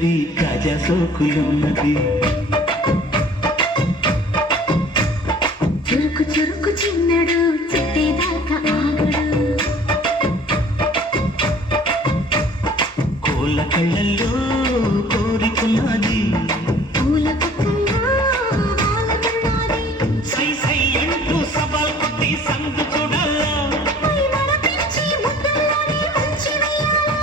చిన్నది తాజా సోకులున్నది. చురుకు చురుకు చిన్నడు చుట్టేదాకా ఆగడు. కోళ్ళ కళ్ళల్లో కోరికున్నది. పూల పక్కల్లో వాలకున్నది. సై సై అంటూ సవాల్ కొట్టి సందు చూడాలా. పై మరపించి ముద్దల్లోనే ముంచి వెయ్యాలా.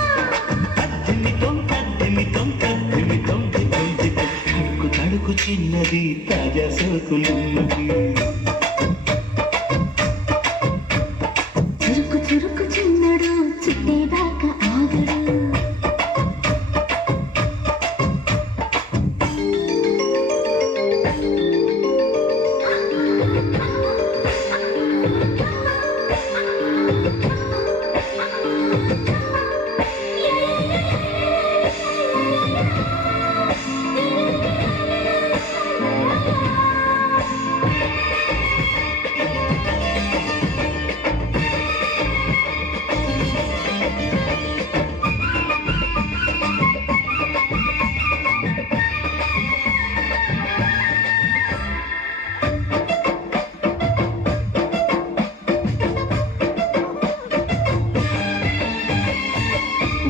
తద్దిమితం తద్దిమితం తద్దిమితం దిమితం తడుకు తడుకు చిన్నది తాజా సోకులున్నది. చురుకు చురుకు చిన్నడు చుట్టేదాకా ఆగడు.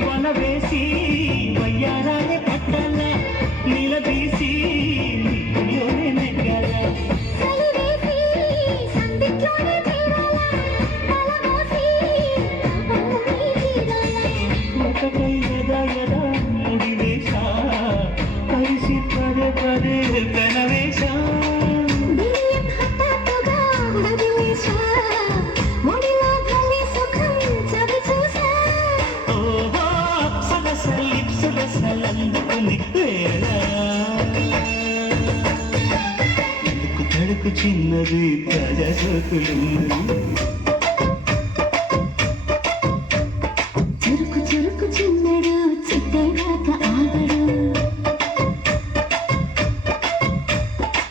వలవేసి వయ్యారాలే పట్టాల నిలదీసి నీలోనే నెగ్గాల. చలివేసి సందిట్లోనే చేరాలా. తలమోసి తపనని తీరాలా. ఒకటై యదా యదా ముడివేశ కలిసి పదే పదే పెనవేశ. బియ్యం హఠాత్తుగా వదిలేశా. ముడిలో భలే సుఖం చవి చూసా. ఓహో సలసలందుకుని వేళ తడుకు తడుకు చిన్నది తాజా సోకులున్నది.